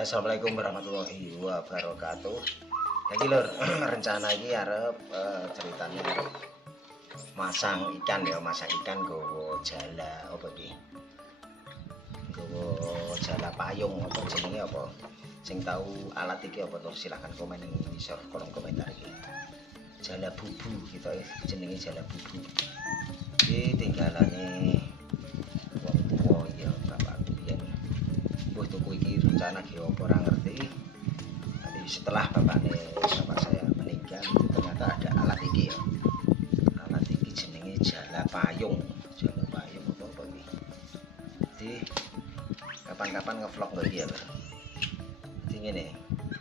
Assalamualaikum warahmatullahi wabarakatuh. Jadi lur, rencana ini arep ceritanya masang ikan ya, masang ikan gowo jala apa iki? Gowo jala payung apa jenenge apa? Sing tahu alat iki apa tuh silahkan komen ning isor kolom komentar iki. Jala bubu gitu ya, jenenge jala bubu. Iki tinggalane wong tuwa ya bapakku yen mbuh tuku iki rencana ki apa ora ngerti. Tapi setelah bapak saya meninggal itu ternyata ada alat iki ya. Alat iki jenenge jala payung. Jala payung apa iki? Jadi kapan-kapan ngevlog lho iki ya. Jadi ngene,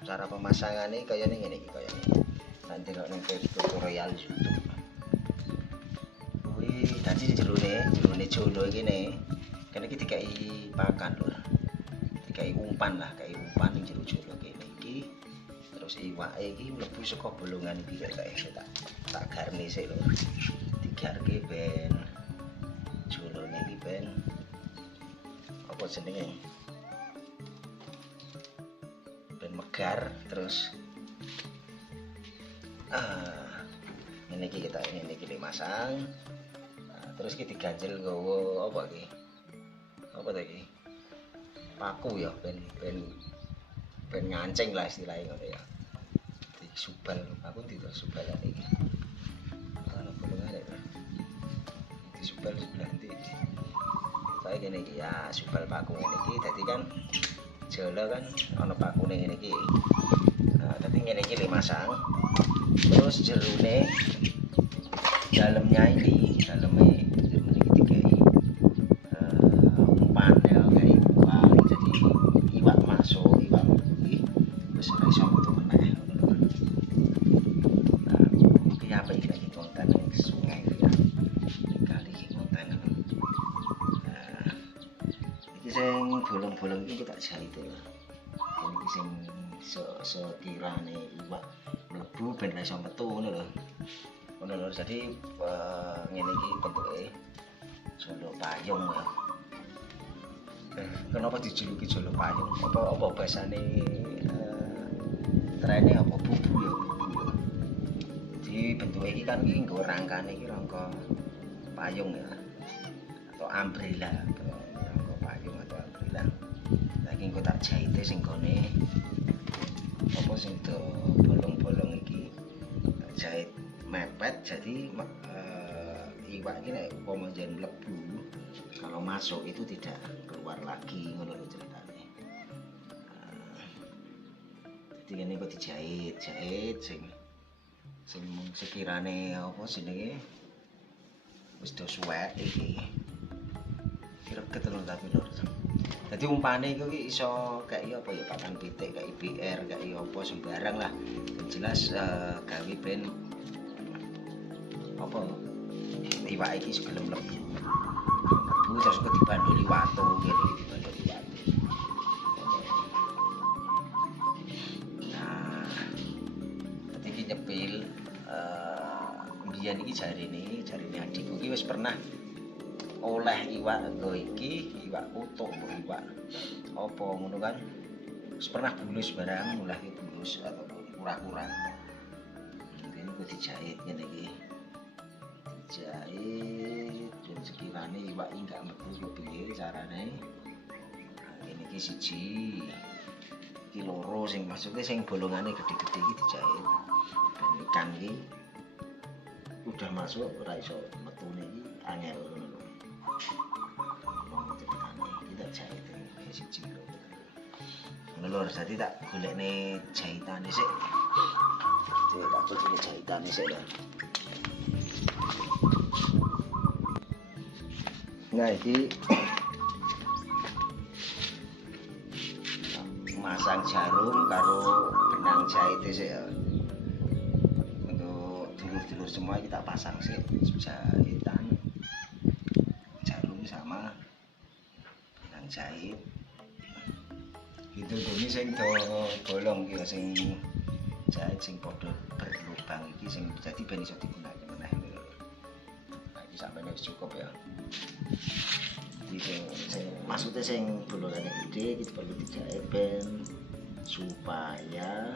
cara pemasangannya kaya ngene iki kaya ngene. Nanti kok ning tutorial YouTube. Kuwi dadi jerone jolo iki ne. Kan iki dikai pakan lho. Dikai umpan lah, kayak umpan ning jero jolo kene iki. Terus iwake iki mlebu saka bolongan iki kaya tak garne sik lho. Digarke ben jolone iki ben apa jenenge? Ben megar terus ini kita masang. Terus kita diganjel gowo apa iki? Apa tadi? Paku ya, ben nganceng lah istilahnya ngono ya. Di subal, aku tidak subalan iki. Ana bolongan ya. Di subal sebelah ndi. Kayak ngene iki ya, subal paku ngene iki dadi kan jolo kan ana pakune ngene iki. Nah, dadi ngene iki masang. Terus jerone dalamnya ini dikai umpan ya kayak umpan, jadi iwak masuk iwak ini terus iso metu meneh. Nah, iki apa iki lagi konten ning sungai ya. Kali iki konten. Nah, iki sing bolong-bolong iki tak jahit ya. Iki sing sekirane iwak mlebu ben iso metu ngono lho. Ngono lho, jadi ngene iki bentuke jolo payung ya. Kenapa dijuluki jolo payung? Apa bahasane trene apa bubu ya, bubu ya. Jadi bentuke iki kan iki nggo rangkane iki rangka payung ya. Atau umbrella, rangka payung atau umbrella. Lagi nggo tak jahite sing gone apa sing do bolong-bolong iki tak jahit mepet, jadi iwak ini nek umpama jan mlebu kalau masuk itu tidak keluar lagi ngono lho ceritane. Jadi ini kok dijahit sing sekirane apa jenenge wis do suwek iki. Kira-kira telung tapi lho. Jadi umpane iku iso kayak apa ya pakan pitik, kayak IBR, kayak apa sembarang lah. Yang jelas gawe ben apa iwak iki sebelum mlebu terus kok dibanduli watu ngene iki dibanduli watu. Nah, ketika nyepil mbiyen iki jarine adikku iki wis pernah oleh iwak nggo iki iwak kutuk iwak apa ngono kan wis pernah bulus barang mulai bulus atau kurang-kurang. Ini kok dijahit ngene iki. Jahit dan sekiranya iwak ini gak metu piye carane. Nah, ini ki siji iki loro sing maksudnya sing bolongane gede-gede iki dijahit ben ikan iki udah masuk ora iso metune iki angel ngono lho. Wong ceritane kita jahit iki siji lho. Ngono lho, dadi tak golekne jahitane sik. Tak golekne jahitane sik lho. Nah ini masang jarum karo benang jahit sih ya. Untuk dulur-dulur semua kita pasang sih jahitan jarum sama benang jahit. Itu ini sing do bolong iki sing jahit sing padha berlubang iki sing jadi ben iso digunakan meneh. Nah, iki sampeyan wis cukup ya. Maksudnya sing bolongannya gede itu perlu dijahit ben supaya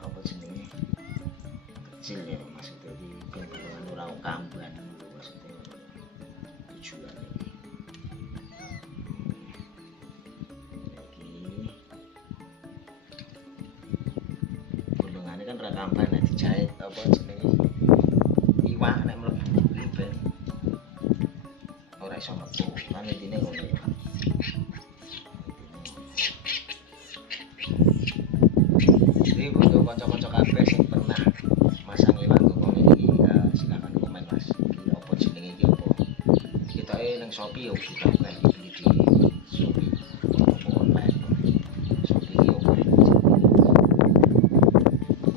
apa jenenge kecil ya, maksudnya di ben bolongan ora kambuhan maksudnya tujuannya iki bolongannya kan ora kambuhan nek dijahit apa jenenge iwak nek mlebu ben ora iso metu kan intine ngono ya. Jadi untuk kanca-kanca kabeh sing pernah masang iwak gogong iki silakan komen Mas. Iki apa jenenge iki apa? Ketoke nang Shopee yo buka-buka dibeli di Shopee. Apa online. Shopee yo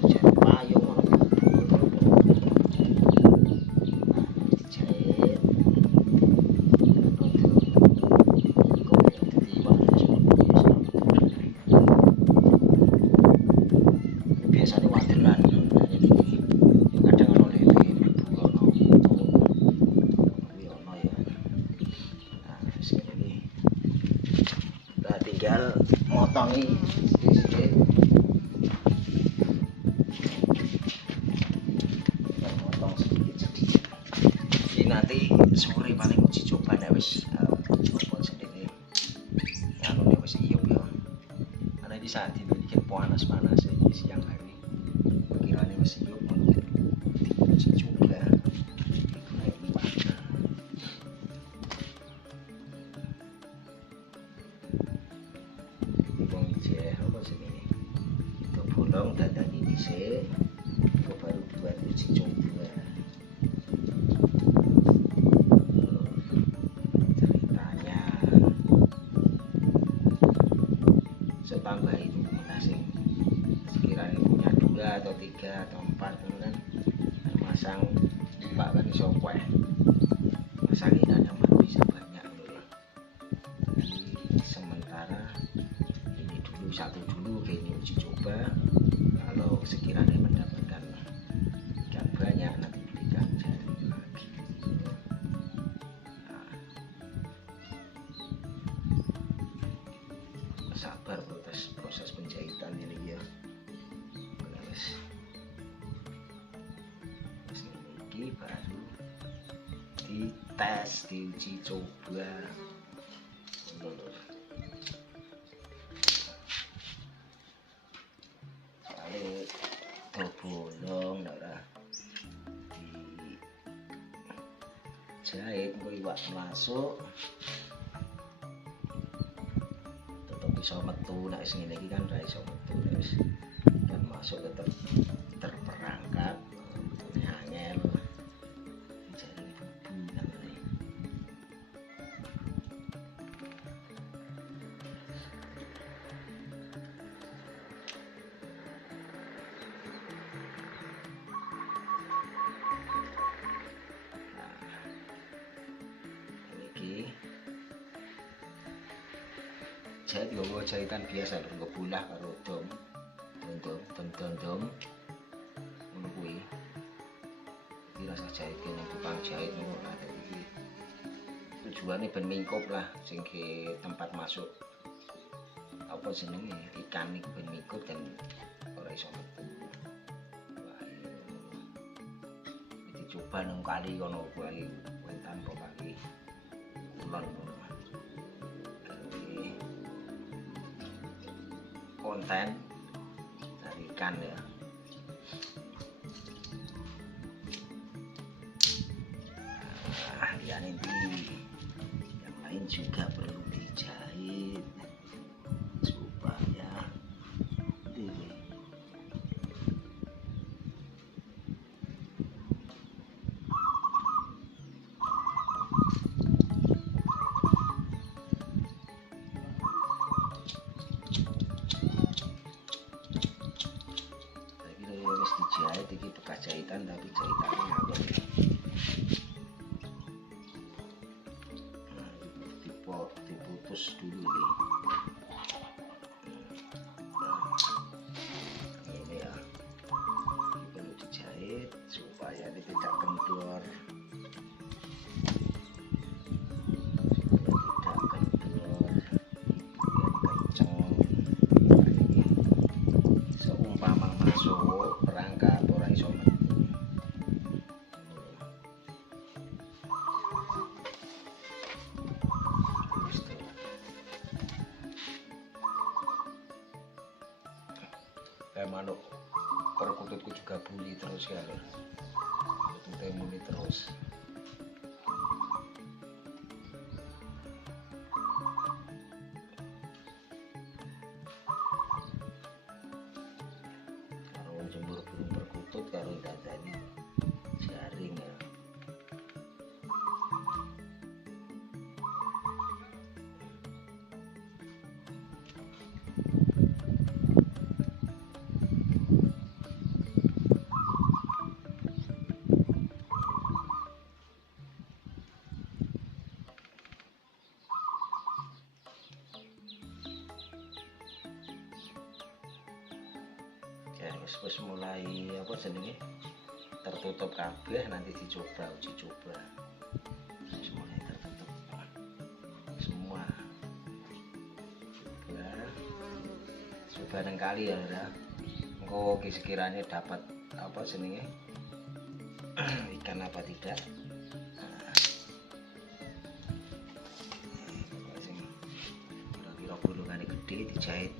jadi payung ngono. Dijahit. Biasanya wadelan jadi kadang ono lele mlebu ono ono ya. Nah ini kita tinggal motongi sedikit kita motong sedikit ini nanti sore paling uji coba nek wis coba sendiri anu nek wis iyup ya karena di saat ini bikin panas-panas ini siang hari kiranya masih yuk uji coba naik warna bong je apa sih ini itu bolong dadang ini sih itu baru buat uji coba ceritanya setambah itu masing sekiranya punya 2 atau 3 atau 4 kan masang pak kan iso kueh masang ikannya bisa banyak loh. Jadi sementara ini dulu satu dulu ini uji coba kalau sekiranya mendapatkan ikan banyak nanti belikan jadi lagi. Sabar proses penjahitan ini ya. Terus ini baru dites, diuji coba. Soalnya bolong ora dijahit kok iwak masuk tetep bisa metu nek sing ngene iki kan ora iso metu wis kan masuk tetep terperangkap betulnya angel jadi bubu namanya. Jahit nggawa jahitan biasa nggo bulah karo dom ngono kuwi iki rasa jahit kene tukang jahit ngono ora iki tujuane ben mingkup lah sing ke tempat masuk apa jenenge ikan iki ben mingkup dan ora iso metu. Dicoba nang kali kono kuwi tanpa kali kulon ngono. Konten dari ikan ya. Lihat ini yang lain juga perlu dijahit supaya ini dijahit iki bekas jahitan tapi jahitannya ngawur. Diputus dulu ini. Ini ya. Ini perlu dijahit supaya ini tidak kendor. manuk perkututku juga bunyi terus ya lho. Perkututnya bunyi terus. Karo jemur burung perkutut karo dadani jaring ya. Ya wis mulai apa jenenge tertutup kabeh, nanti dicoba uji coba. Semuanya tertutup semua. Coba nang kali ya ora. Engko sekiranya dapat apa jenenge ikan apa tidak. Kira-kira gulungane gede dijahit.